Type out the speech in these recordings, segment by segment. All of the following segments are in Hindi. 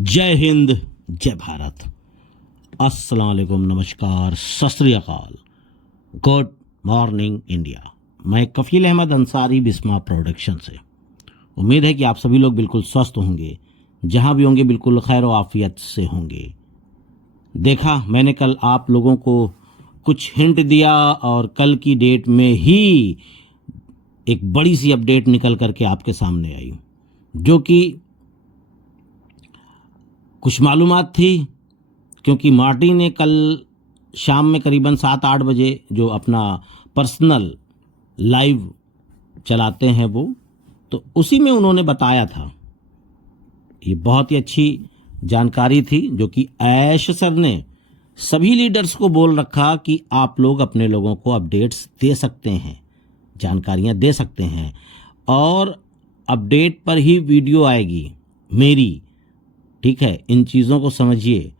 जय हिंद, जय भारत, अस्सलाम वालेकुम, नमस्कार, सत श्री अकाल, गुड मॉर्निंग इंडिया। मैं कफील अहमद अंसारी, बिस्मा प्रोडक्शन से। उम्मीद है कि आप सभी लोग बिल्कुल स्वस्थ होंगे, जहां भी होंगे बिल्कुल खैर व आफियत से होंगे। देखा मैंने कल आप लोगों को कुछ हिंट दिया और कल की डेट में ही एक बड़ी सी अपडेट निकल करके आपके सामने आई, जो कि कुछ मालूमात थी। क्योंकि मार्टी ने कल शाम में करीबन 7-8 बजे जो अपना पर्सनल लाइव चलाते हैं तो उसी में उन्होंने बताया था। ये बहुत ही अच्छी जानकारी थी जो कि ऐश सर ने सभी लीडर्स को बोल रखा कि आप लोग अपने लोगों को अपडेट्स दे सकते हैं, जानकारियां दे सकते हैं, और अपडेट पर ही वीडियो आएगी मेरी। ठीक है, इन चीज़ों को समझिए।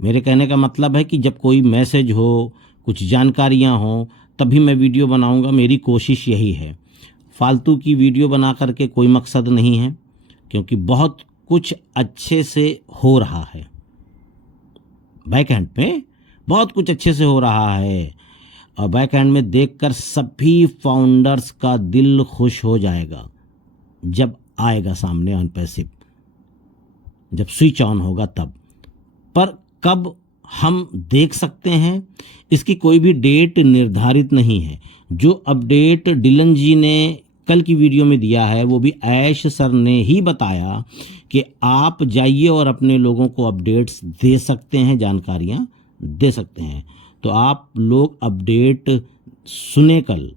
मेरे कहने का मतलब है कि जब कोई मैसेज हो, कुछ जानकारियां हो, तभी मैं वीडियो बनाऊंगा। मेरी कोशिश यही है। फालतू की वीडियो बना करके कोई मकसद नहीं है, क्योंकि बहुत कुछ अच्छे से हो रहा है। बैक एंड में बहुत कुछ अच्छे से हो रहा है, और बैक एंड में देखकर सभी फाउंडर्स का दिल खुश हो जाएगा जब आएगा सामने ऑन पैसिव, जब स्विच ऑन होगा तब। पर कब हम देख सकते हैं, इसकी कोई भी डेट निर्धारित नहीं है। जो अपडेट डिलन जी ने कल की वीडियो में दिया है वो भी ऐश सर ने ही बताया कि आप जाइए और अपने लोगों को अपडेट्स दे सकते हैं, जानकारियां दे सकते हैं। तो आप लोग अपडेट सुने कल,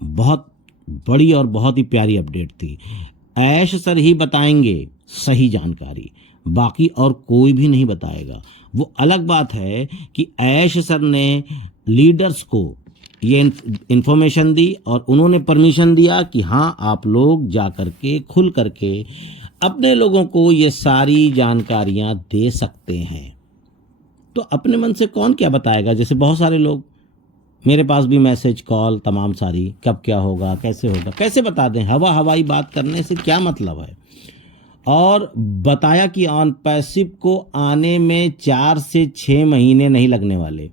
बहुत बड़ी और बहुत ही प्यारी अपडेट थी। ऐश सर ही बताएंगे सही जानकारी, बाकी और कोई भी नहीं बताएगा। वो अलग बात है कि ऐश सर ने लीडर्स को ये इन्फॉर्मेशन दी और उन्होंने परमिशन दिया कि हाँ, आप लोग जा करके खुल करके अपने लोगों को ये सारी जानकारियां दे सकते हैं। तो अपने मन से कौन क्या बताएगा? जैसे बहुत सारे लोग मेरे पास भी मैसेज, कॉल, तमाम सारी, कब क्या होगा, कैसे होगा, कैसे बता दें? हवाई बात करने से क्या मतलब है? और बताया कि ऑन पैसिव को आने में 4 से 6 महीने नहीं लगने वाले,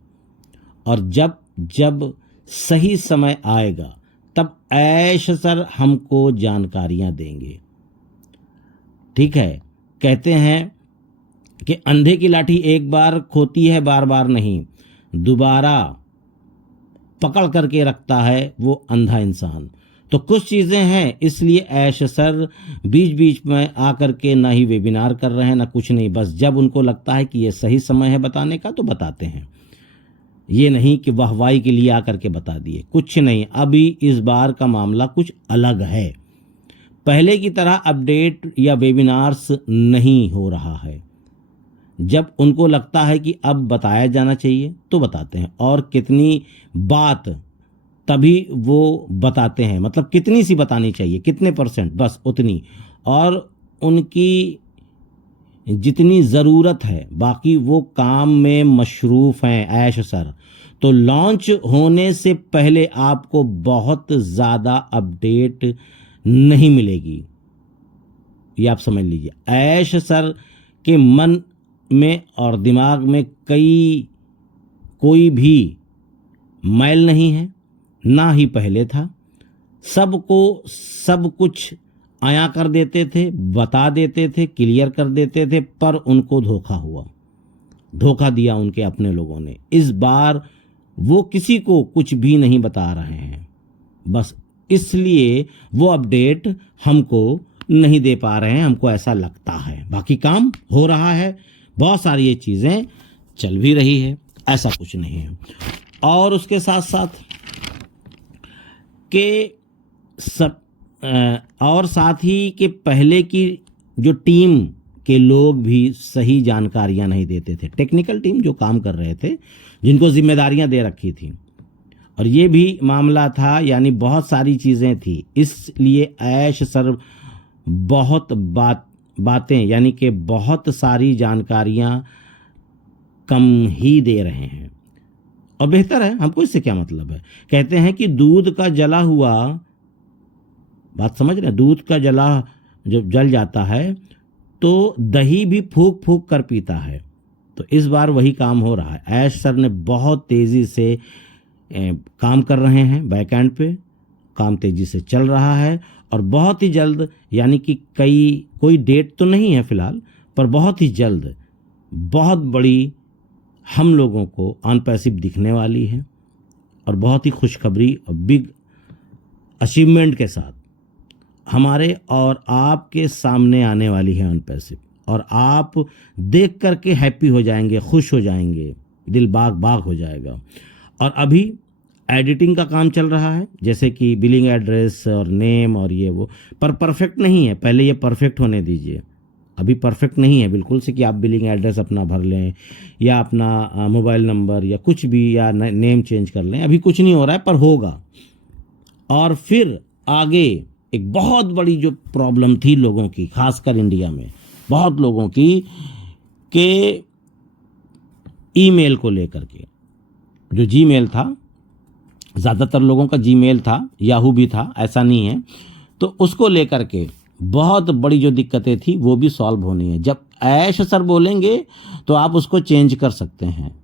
और जब जब सही समय आएगा तब ऐश सर हमको जानकारियां देंगे। ठीक है, कहते हैं कि अंधे की लाठी एक बार खोती है, बार बार नहीं, दोबारा पकड़ करके रखता है वो अंधा इंसान। तो कुछ चीज़ें हैं, इसलिए ऐश सर बीच बीच में आकर के ना ही वेबिनार कर रहे हैं ना कुछ नहीं, बस जब उनको लगता है कि ये सही समय है बताने का तो बताते हैं। ये नहीं कि वाहवाही के लिए आकर के बता दिए, कुछ नहीं। अभी इस बार का मामला कुछ अलग है। पहले की तरह अपडेट या वेबिनार्स नहीं हो रहा है। जब उनको लगता है कि अब बताया जाना चाहिए तो बताते हैं, और कितनी बात तभी वो बताते हैं, मतलब कितनी सी बतानी चाहिए, कितने %, बस उतनी, और उनकी जितनी ज़रूरत है। बाकी वो काम में मशरूफ़ हैं ऐश सर। तो लॉन्च होने से पहले आपको बहुत ज़्यादा अपडेट नहीं मिलेगी, ये आप समझ लीजिए। ऐश सर के मन में और दिमाग में कोई भी मैल नहीं है, ना ही पहले था। सबको सब कुछ आया कर देते थे, बता देते थे, क्लियर कर देते थे, पर उनको धोखा हुआ, धोखा दिया उनके अपने लोगों ने। इस बार वो किसी को कुछ भी नहीं बता रहे हैं, बस इसलिए वो अपडेट हमको नहीं दे पा रहे हैं, हमको ऐसा लगता है। बाकी काम हो रहा है, बहुत सारी ये चीज़ें चल भी रही है, ऐसा कुछ नहीं है। और उसके साथ साथ के सब और साथ ही के पहले की जो टीम के लोग भी सही जानकारियां नहीं देते थे। टेक्निकल टीम जो काम कर रहे थे, जिनको जिम्मेदारियां दे रखी थी, और ये भी मामला था, यानी बहुत सारी चीज़ें थी। इसलिए ऐश सर बहुत बातें यानी कि बहुत सारी जानकारियां कम ही दे रहे हैं, और बेहतर है, हमको इससे क्या मतलब है। कहते हैं कि दूध का जला हुआ, बात समझ रहे हैं, दूध का जला जब जल जाता है तो दही भी फूक फूक कर पीता है। तो इस बार वही काम हो रहा है। ऐश सर ने बहुत तेज़ी से काम कर रहे हैं, बैकएंड पे काम तेज़ी से चल रहा है और बहुत ही जल्द, यानी कि कोई डेट तो नहीं है फ़िलहाल, पर बहुत ही जल्द बहुत बड़ी हम लोगों को ऑन पैसिव दिखने वाली है और बहुत ही खुशखबरी और बिग अचीवमेंट के साथ हमारे और आपके सामने आने वाली है ऑन पैसिव। और आप देख करके हैप्पी हो जाएंगे, खुश हो जाएंगे, दिल बाग बाग हो जाएगा। और अभी एडिटिंग का काम चल रहा है, जैसे कि बिलिंग एड्रेस और नेम और ये वो, पर परफेक्ट नहीं है। पहले ये परफेक्ट होने दीजिए। अभी परफेक्ट नहीं है बिल्कुल से कि आप बिलिंग एड्रेस अपना भर लें या अपना मोबाइल नंबर या कुछ भी, या नेम चेंज कर लें। अभी कुछ नहीं हो रहा है, पर होगा। और फिर आगे एक बहुत बड़ी जो प्रॉब्लम थी लोगों की, खासकर इंडिया में बहुत लोगों की, के ईमेल को लेकर के, जो जीमेल था, ज़्यादातर लोगों का जीमेल था, याहू भी था, ऐसा नहीं है, तो उसको लेकर के बहुत बड़ी जो दिक्कतें थी वो भी सॉल्व होनी है। जब ऐश सर बोलेंगे तो आप उसको चेंज कर सकते हैं।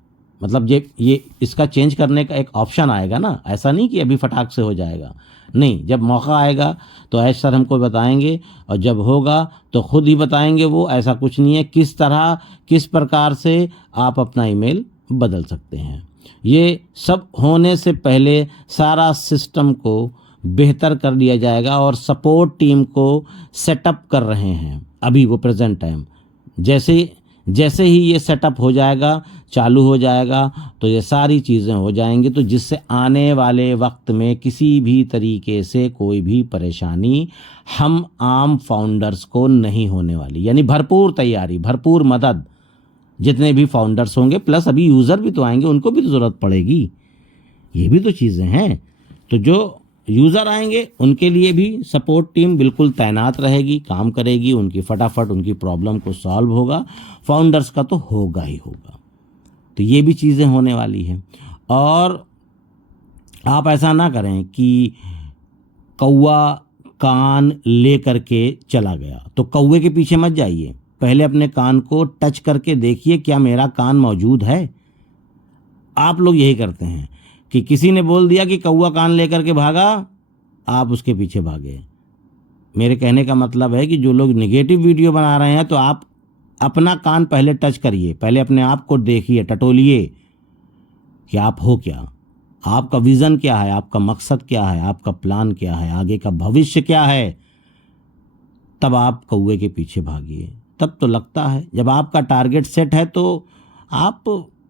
मतलब ये इसका चेंज करने का एक ऑप्शन आएगा ना, ऐसा नहीं कि अभी फटाक से हो जाएगा, नहीं। जब मौका आएगा तो ऐश सर हमको बताएंगे और जब होगा तो खुद ही बताएंगे वो। ऐसा कुछ नहीं है, किस तरह किस प्रकार से आप अपना ईमेल बदल सकते हैं। ये सब होने से पहले सारा सिस्टम को बेहतर कर लिया जाएगा और सपोर्ट टीम को सेटअप कर रहे हैं अभी वो प्रेजेंट टाइम। जैसे ही ये सेटअप हो जाएगा, चालू हो जाएगा, तो ये सारी चीज़ें हो जाएंगी, तो जिससे आने वाले वक्त में किसी भी तरीके से कोई भी परेशानी हम आम फाउंडर्स को नहीं होने वाली। यानी भरपूर तैयारी, भरपूर मदद, जितने भी फाउंडर्स होंगे, प्लस अभी यूज़र भी तो आएंगे, उनको भी तो ज़रूरत पड़ेगी। ये भी तो चीज़ें हैं। तो जो यूज़र आएंगे उनके लिए भी सपोर्ट टीम बिल्कुल तैनात रहेगी, काम करेगी, उनकी फटाफट उनकी प्रॉब्लम को सॉल्व होगा। फाउंडर्स का तो होगा ही होगा। तो ये भी चीज़ें होने वाली हैं। और आप ऐसा ना करें कि कौवा कान ले करके चला गया, तो कौवे के पीछे मत जाइए। पहले अपने कान को टच करके देखिए, क्या मेरा कान मौजूद है। आप लोग यही करते हैं कि किसी ने बोल दिया कि कौवा कान लेकर के भागा, आप उसके पीछे भागे। मेरे कहने का मतलब है कि जो लोग नेगेटिव वीडियो बना रहे हैं, तो आप अपना कान पहले टच करिए, पहले अपने आप को देखिए, टटोलिए कि आप हो क्या, आपका विज़न क्या है, आपका मकसद क्या है, आपका प्लान क्या है, आगे का भविष्य क्या है। तब आप कौवे के पीछे भागिए। तब तो लगता है जब आपका टारगेट सेट है तो आप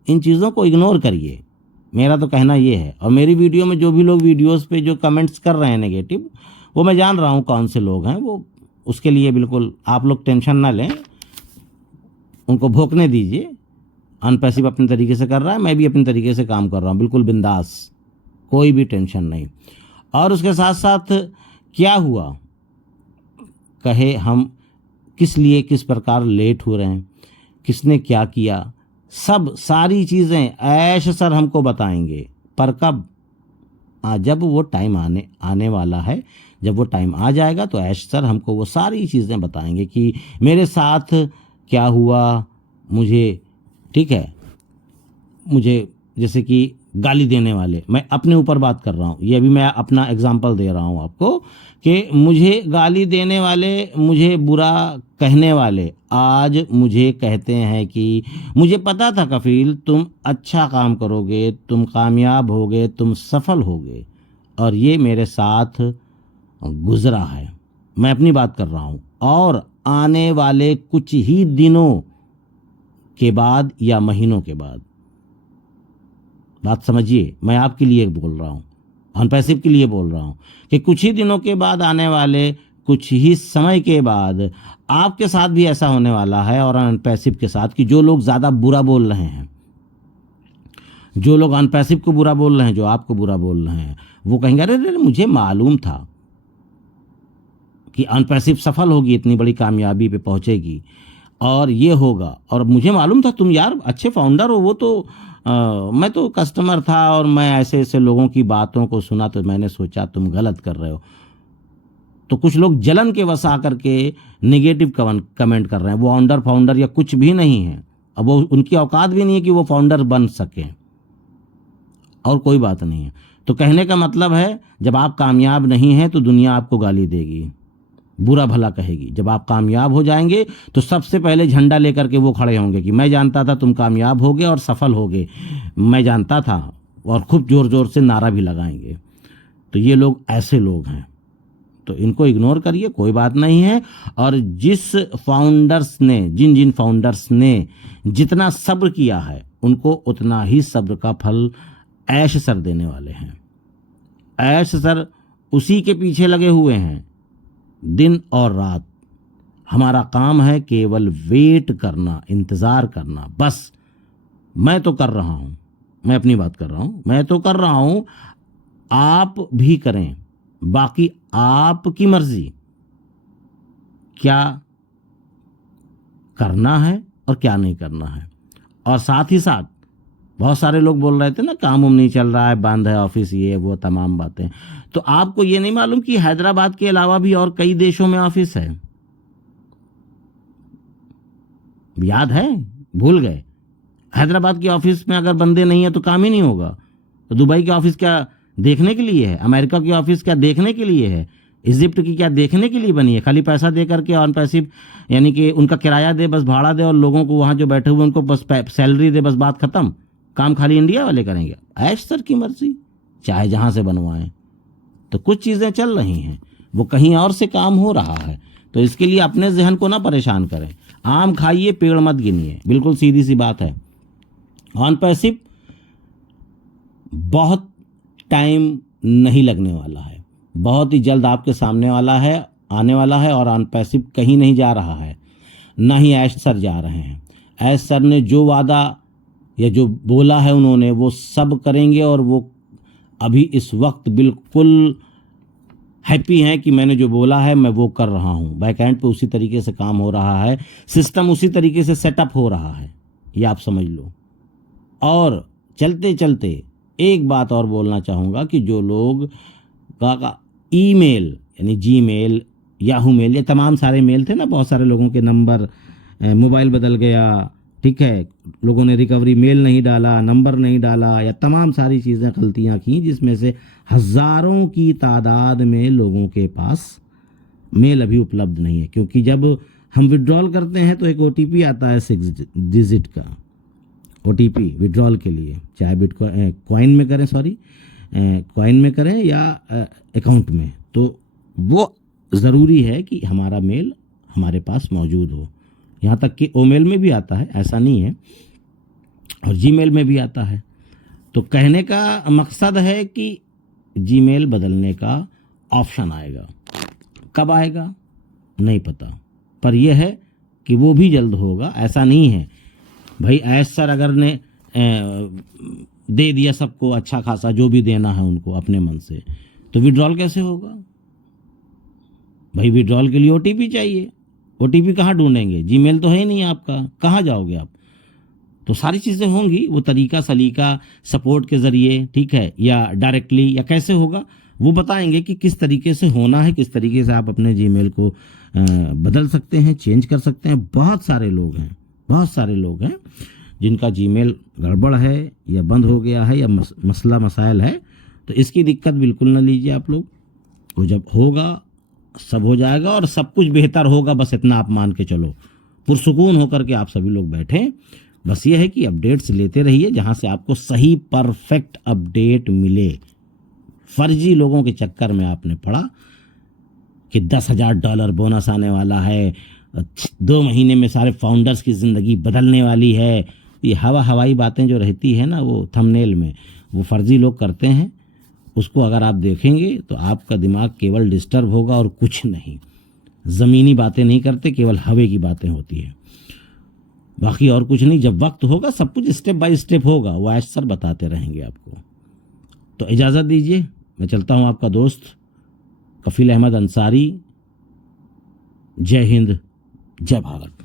इन चीज़ों को इग्नोर करिए। मेरा तो कहना ये है। और मेरी वीडियो में जो भी लोग वीडियोस पे जो कमेंट्स कर रहे हैं नेगेटिव, वो मैं जान रहा हूँ कौन से लोग हैं, वो उसके लिए बिल्कुल आप लोग टेंशन ना लें, उनको भोंकने दीजिए। अनपैसिव अपने तरीके से कर रहा है, मैं भी अपने तरीके से काम कर रहा हूँ, बिल्कुल बिंदास, कोई भी टेंशन नहीं। और उसके साथ साथ क्या हुआ, कहे हम किस लिए किस प्रकार लेट हो रहे हैं, किसने क्या किया, सब सारी चीज़ें ऐश सर हमको बताएंगे। पर कब? जब वो टाइम आने वाला है, जब वो टाइम आ जाएगा तो ऐश सर हमको वो सारी चीज़ें बताएंगे कि मेरे साथ क्या हुआ। मुझे, ठीक है, मुझे जैसे कि गाली देने वाले, मैं अपने ऊपर बात कर रहा हूँ, ये अभी मैं अपना एग्जांपल दे रहा हूँ आपको, कि मुझे गाली देने वाले, मुझे बुरा कहने वाले आज मुझे कहते हैं कि मुझे पता था कफील तुम अच्छा काम करोगे, तुम कामयाब होगे, तुम सफल होगे, और ये मेरे साथ गुजरा है। मैं अपनी बात कर रहा हूँ। और आने वाले कुछ ही दिनों के बाद या महीनों के बाद, बात समझिए, मैं आपके लिए बोल रहा हूँ, अनपैसिव के लिए बोल रहा हूँ, कि कुछ ही दिनों के बाद, आने वाले कुछ ही समय के बाद आपके साथ भी ऐसा होने वाला है, और अनपैसिव के साथ, कि जो लोग ज़्यादा बुरा बोल रहे हैं, जो लोग अनपैसिव को बुरा बोल रहे हैं, जो आपको बुरा बोल रहे हैं, वो कहेंगे अरे अरे मुझे मालूम था कि अनपैसिव सफल होगी, इतनी बड़ी कामयाबी पे पहुंचेगी और ये होगा, और मुझे मालूम था तुम यार अच्छे फाउंडर हो, वो तो मैं तो कस्टमर था और मैं ऐसे ऐसे लोगों की बातों को सुना तो मैंने सोचा तुम गलत कर रहे हो। तो कुछ लोग जलन के वश आकर के नेगेटिव कमेंट कर रहे हैं। वो फाउंडर या कुछ भी नहीं है। अब वो उनकी औकात भी नहीं है कि वो फाउंडर बन सके, और कोई बात नहीं है। तो कहने का मतलब है, जब आप कामयाब नहीं हैं तो दुनिया आपको गाली देगी, बुरा भला कहेगी। जब आप कामयाब हो जाएंगे तो सबसे पहले झंडा लेकर के वो खड़े होंगे कि मैं जानता था तुम कामयाब होगे और सफल होगे, मैं जानता था, और खूब जोर जोर से नारा भी लगाएंगे। तो ये लोग ऐसे लोग हैं, तो इनको इग्नोर करिए, कोई बात नहीं है। और जिन जिन फाउंडर्स ने जितना सब्र किया है, उनको उतना ही सब्र का फल ऐश सर देने वाले हैं। ऐश सर उसी के पीछे लगे हुए हैं दिन और रात। हमारा काम है केवल वेट करना, इंतज़ार करना, बस। मैं तो कर रहा हूँ, मैं अपनी बात कर रहा हूँ, मैं तो कर रहा हूँ, आप भी करें। बाकी आपकी मर्जी, क्या करना है और क्या नहीं करना है। और साथ ही साथ बहुत सारे लोग बोल रहे थे ना, काम नहीं चल रहा है, बंद है ऑफिस, ये वो तमाम बातें। तो आपको ये नहीं मालूम कि हैदराबाद के अलावा भी और कई देशों में ऑफिस है? याद है? भूल गए? हैदराबाद के ऑफिस में अगर बंदे नहीं है तो काम ही नहीं होगा। तो दुबई के ऑफिस क्या देखने के लिए है? अमेरिका की ऑफिस क्या देखने के लिए है? इजिप्ट की क्या देखने के लिए बनी है? खाली पैसा दे करके ऑन पैसिव, यानी कि उनका किराया दे, बस भाड़ा दे, और लोगों को वहाँ जो बैठे हुए उनको बस सैलरी दे, बस बात खत्म। काम खाली इंडिया वाले करेंगे। ऐश सर की मर्जी, चाहे जहाँ से बनवाएं। तो कुछ चीज़ें चल रही हैं, वो कहीं और से काम हो रहा है। तो इसके लिए अपने जहन को ना परेशान करें। आम खाइए, पेड़ मत गिनिए, बिल्कुल सीधी सी बात है। ऑन पैसिव बहुत टाइम नहीं लगने वाला है, बहुत ही जल्द आपके सामने वाला है, आने वाला है। और ऑन पैसिव कहीं नहीं जा रहा है, ना ही ऐश सर जा रहे हैं। ऐश सर ने जो वादा या जो बोला है उन्होंने, वो सब करेंगे। और वो अभी इस वक्त बिल्कुल हैप्पी हैं कि मैंने जो बोला है मैं वो कर रहा हूँ। बैक एंड पे उसी तरीके से काम हो रहा है, सिस्टम उसी तरीके से सेटअप हो रहा है, ये आप समझ लो। और चलते चलते एक बात और बोलना चाहूँगा कि जो लोग का ईमेल, यानी जीमेल, याहू मेल, ये तमाम सारे मेल थे ना, बहुत सारे लोगों के नंबर, मोबाइल बदल गया, ठीक है, लोगों ने रिकवरी मेल नहीं डाला, नंबर नहीं डाला, या तमाम सारी चीज़ें गलतियां की, जिसमें से हज़ारों की तादाद में लोगों के पास मेल अभी उपलब्ध नहीं है। क्योंकि जब हम विड्रॉल करते हैं तो एक ओटीपी आता है 6 डिजिट का ओटीपी विड्रॉल के लिए, चाहे कॉइन में करें, कॉइन में करें या अकाउंट में। तो वो ज़रूरी है कि हमारा मेल हमारे पास मौजूद हो। यहाँ तक कि ओमेल में भी आता है, ऐसा नहीं है, और जीमेल में भी आता है। तो कहने का मकसद है कि जीमेल बदलने का ऑप्शन आएगा। कब आएगा नहीं पता, पर यह है कि वो भी जल्द होगा। ऐसा नहीं है भाई, ऐश सर अगर ने दे दिया सबको अच्छा खासा जो भी देना है उनको अपने मन से, तो विड्रॉल कैसे होगा भाई? विड्रॉल के लिए ओटीपी चाहिए। ओटीपी कहाँ ढूंढेंगे? जीमेल तो है ही नहीं आपका, कहाँ जाओगे आप? तो सारी चीज़ें होंगी, वो तरीका सलीका सपोर्ट के ज़रिए, ठीक है, या डायरेक्टली, या कैसे होगा वो बताएंगे कि किस तरीके से होना है, किस तरीके से आप अपने जीमेल को बदल सकते हैं, चेंज कर सकते हैं। बहुत सारे लोग हैं जिनका जीमेल गड़बड़ है या बंद हो गया है या मसला मसाइल है। तो इसकी दिक्कत बिल्कुल ना लीजिए आप लोग। वो जब होगा सब हो जाएगा और सब कुछ बेहतर होगा, बस इतना आप मान के चलो। पुरसुकून होकर के आप सभी लोग बैठें। बस ये है कि अपडेट्स लेते रहिए जहाँ से आपको सही परफेक्ट अपडेट मिले। फर्जी लोगों के चक्कर में आपने पड़ा कि $10,000 बोनस आने वाला है, 2 महीने में सारे फाउंडर्स की ज़िंदगी बदलने वाली है, ये हवाई बातें जो रहती है ना वो थंबनेल में, वो फर्जी लोग करते हैं। उसको अगर आप देखेंगे तो आपका दिमाग केवल डिस्टर्ब होगा और कुछ नहीं। ज़मीनी बातें नहीं करते, केवल हवा की बातें होती है, बाकी और कुछ नहीं। जब वक्त होगा सब कुछ स्टेप बाय स्टेप होगा, वो ऐश सर बताते रहेंगे आपको। तो इजाज़त दीजिए, मैं चलता हूँ। आपका दोस्त कफील अहमद अंसारी। जय हिंद, जय भारत।